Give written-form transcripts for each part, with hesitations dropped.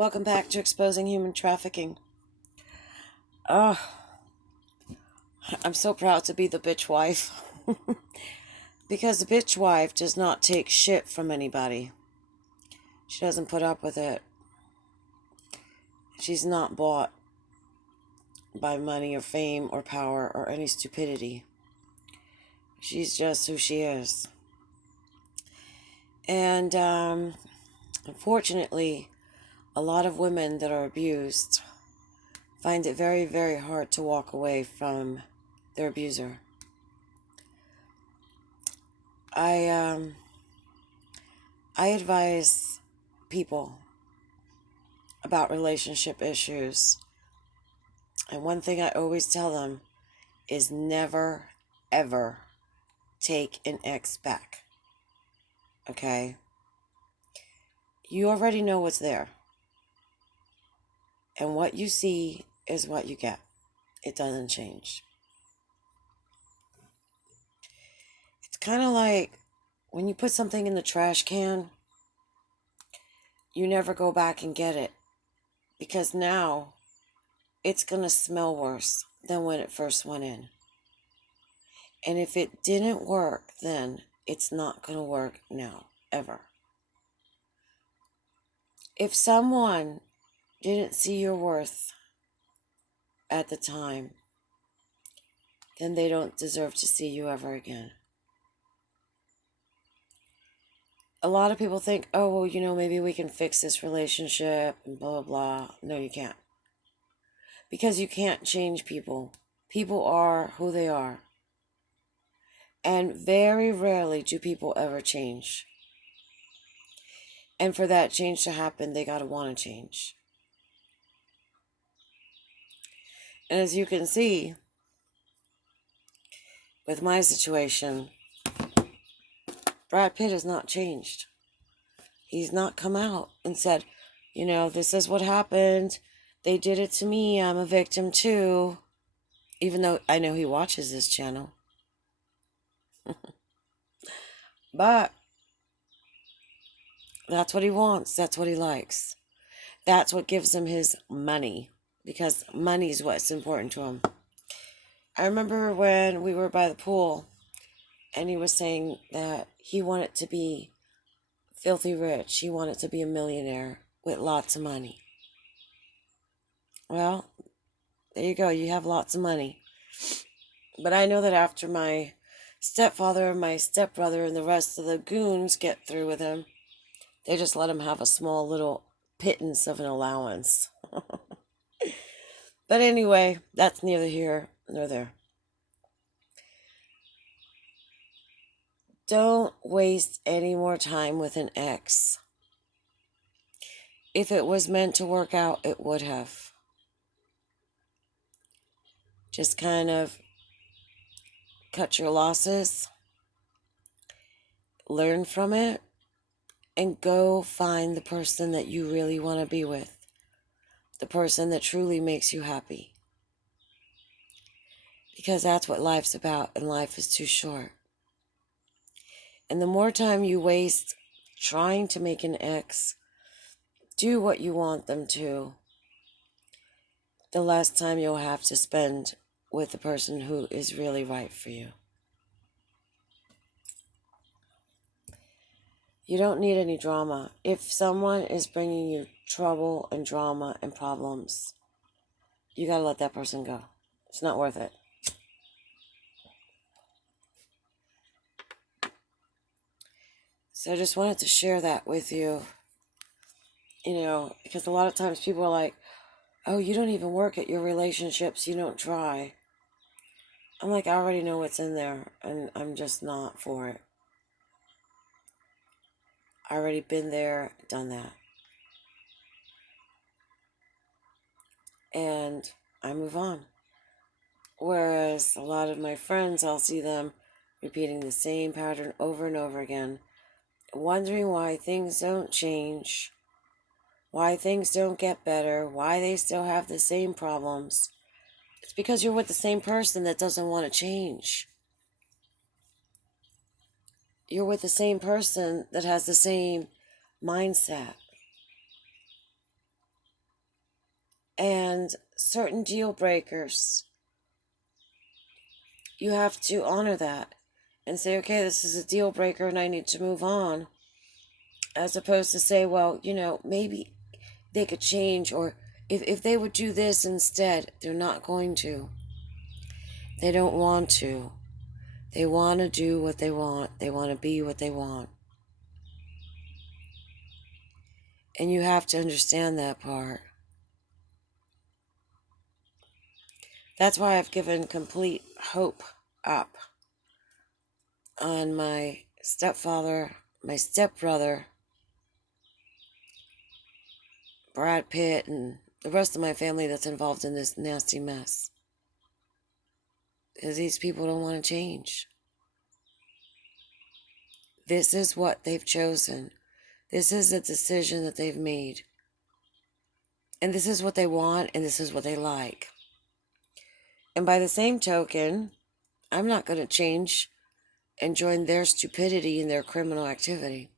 Welcome back to Exposing Human Trafficking. Oh, I'm so proud to be the bitch wife. Because the bitch wife does not take shit from anybody. She doesn't put up with it. She's not bought by money or fame or power or any stupidity. She's just who she is. And unfortunately, a lot of women that are abused find it very, very hard to walk away from their abuser. I advise people about relationship issues. And one thing I always tell them is never, ever take an ex back. Okay? You already know what's there. And what you see is what you get. It doesn't change. It's kind of like when you put something in the trash can, you never go back and get it. Because now it's going to smell worse than when it first went in. And if it didn't work then, it's not going to work now, ever. If someone didn't see your worth at the time, then they don't deserve to see you ever again. A lot of people think, oh, well, maybe we can fix this relationship and blah, blah, blah. No, you can't. Because you can't change people. People are who they are. And very rarely do people ever change. And for that change to happen, they gotta want to change. And as you can see, with my situation, Brad Pitt has not changed. He's not come out and said, this is what happened. They did it to me. I'm a victim too. Even though I know he watches this channel. But that's what he wants. That's what he likes. That's what gives him his money. Because money is what's important to him. I remember when we were by the pool and he was saying that he wanted to be filthy rich. He wanted to be a millionaire with lots of money. Well, there you go. You have lots of money. But I know that after my stepfather and my stepbrother and the rest of the goons get through with him, they just let him have a small little pittance of an allowance. But anyway, that's neither here nor there. Don't waste any more time with an ex. If it was meant to work out, it would have. Just kind of cut your losses, learn from it, and go find the person that you really want to be with. The person that truly makes you happy. Because that's what life's about, and life is too short. And the more time you waste trying to make an ex do what you want them to, the less time you'll have to spend with the person who is really right for you. You don't need any drama. If someone is bringing you trouble and drama and problems, you gotta let that person go. It's not worth it. So I just wanted to share that with you. Because a lot of times people are like, oh, you don't even work at your relationships, you don't try. I'm like, I already know what's in there, and I'm just not for it. I already been there, done that. And I move on. Whereas a lot of my friends, I'll see them repeating the same pattern over and over again, wondering why things don't change, why things don't get better, why they still have the same problems. It's because you're with the same person that doesn't want to change. You're with the same person that has the same mindset. and certain deal breakers, you have to honor that and say, okay, this is a deal breaker and I need to move on, as opposed to say, well, maybe they could change, or if they would do this instead. They're not going to. They don't want to. They want to do what they want. They want to be what they want. And you have to understand that part. That's why I've given complete hope up on my stepfather, my stepbrother, Brad Pitt, and the rest of my family that's involved in this nasty mess. Because these people don't want to change. This is what they've chosen. This is a decision that they've made. And this is what they want, and this is what they like. And by the same token, I'm not going to change and join their stupidity and their criminal activity.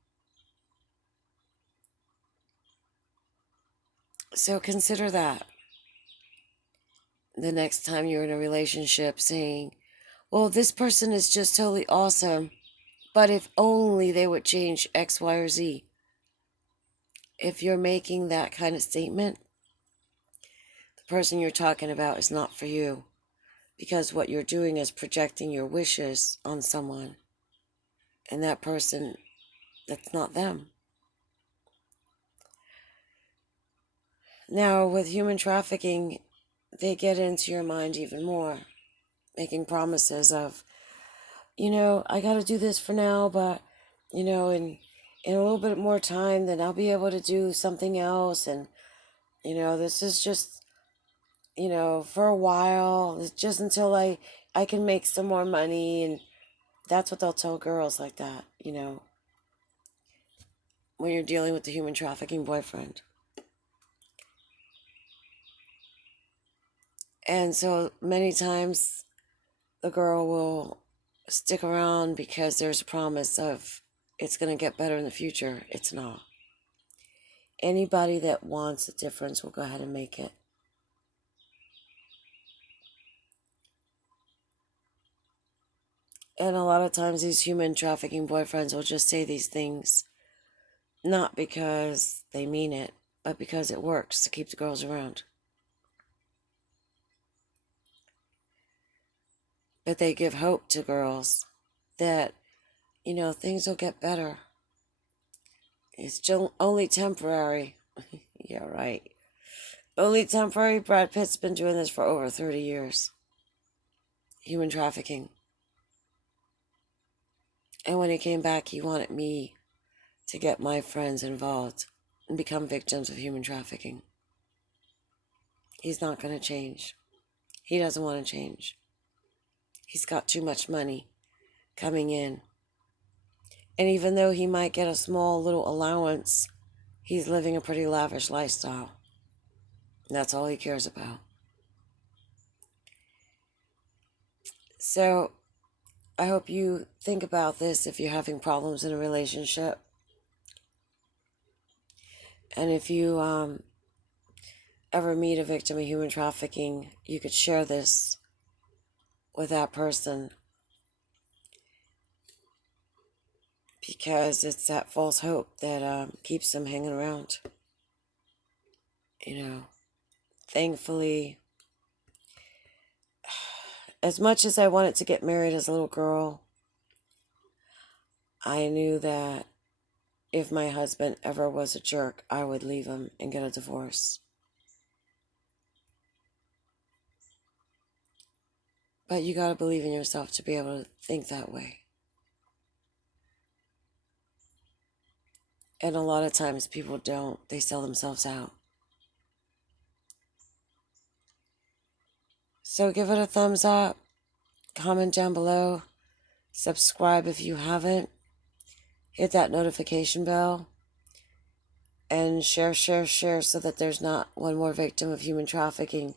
So consider that the next time you're in a relationship, saying, well, this person is just totally awesome, but if only they would change X, Y, or Z. If you're making that kind of statement, the person you're talking about is not for you, because what you're doing is projecting your wishes on someone, and that person, that's not them. Now, with human trafficking, they get into your mind even more, making promises of, I got to do this for now, but, in a little bit more time, then I'll be able to do something else. And, this is just, for a while, it's just until I can make some more money. And that's what they'll tell girls like that, when you're dealing with the human trafficking boyfriend. And so many times the girl will stick around because there's a promise of it's going to get better in the future. It's not. Anybody that wants a difference will go ahead and make it. And a lot of times these human trafficking boyfriends will just say these things, not because they mean it, but because it works to keep the girls around. But they give hope to girls that, things will get better. It's only temporary. Yeah, right. Only temporary. Brad Pitt's been doing this for over 30 years. Human trafficking. And when he came back, he wanted me to get my friends involved and become victims of human trafficking. He's not going to change. He doesn't want to change. He's got too much money coming in. And even though he might get a small little allowance, he's living a pretty lavish lifestyle. And that's all he cares about. So I hope you think about this if you're having problems in a relationship. And if you ever meet a victim of human trafficking, you could share this with that person, because it's that false hope that keeps them hanging around. Thankfully, as much as I wanted to get married as a little girl, I knew that if my husband ever was a jerk, I would leave him and get a divorce. But you gotta believe in yourself to be able to think that way. And a lot of times people don't. They sell themselves out. So give it a thumbs up. Comment down below. Subscribe if you haven't. Hit that notification bell. And share so that there's not one more victim of human trafficking.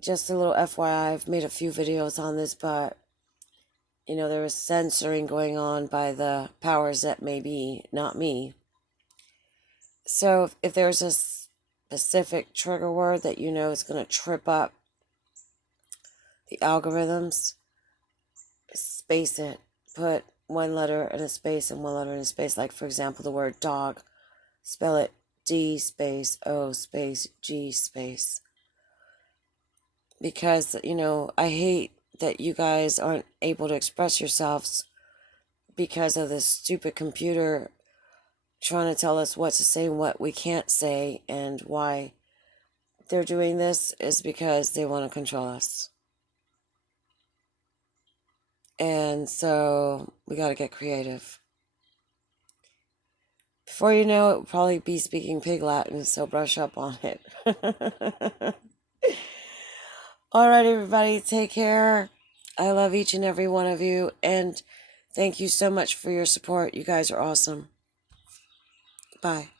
Just a little FYI, I've made a few videos on this, but there was censoring going on by the powers that may be, not me. So if there's a specific trigger word that you know is going to trip up the algorithms, space it. Put one letter in a space and one letter in a space. Like, for example, the word dog. Spell it D space O space G space. Because, you know, I hate that you guys aren't able to express yourselves because of this stupid computer trying to tell us what to say and what we can't say, and why they're doing this is because they want to control us. And so we got to get creative. Before you know it, we'll probably be speaking Pig Latin, so brush up on it. All right, everybody, take care. I love each and every one of you, and thank you so much for your support. You guys are awesome. Bye.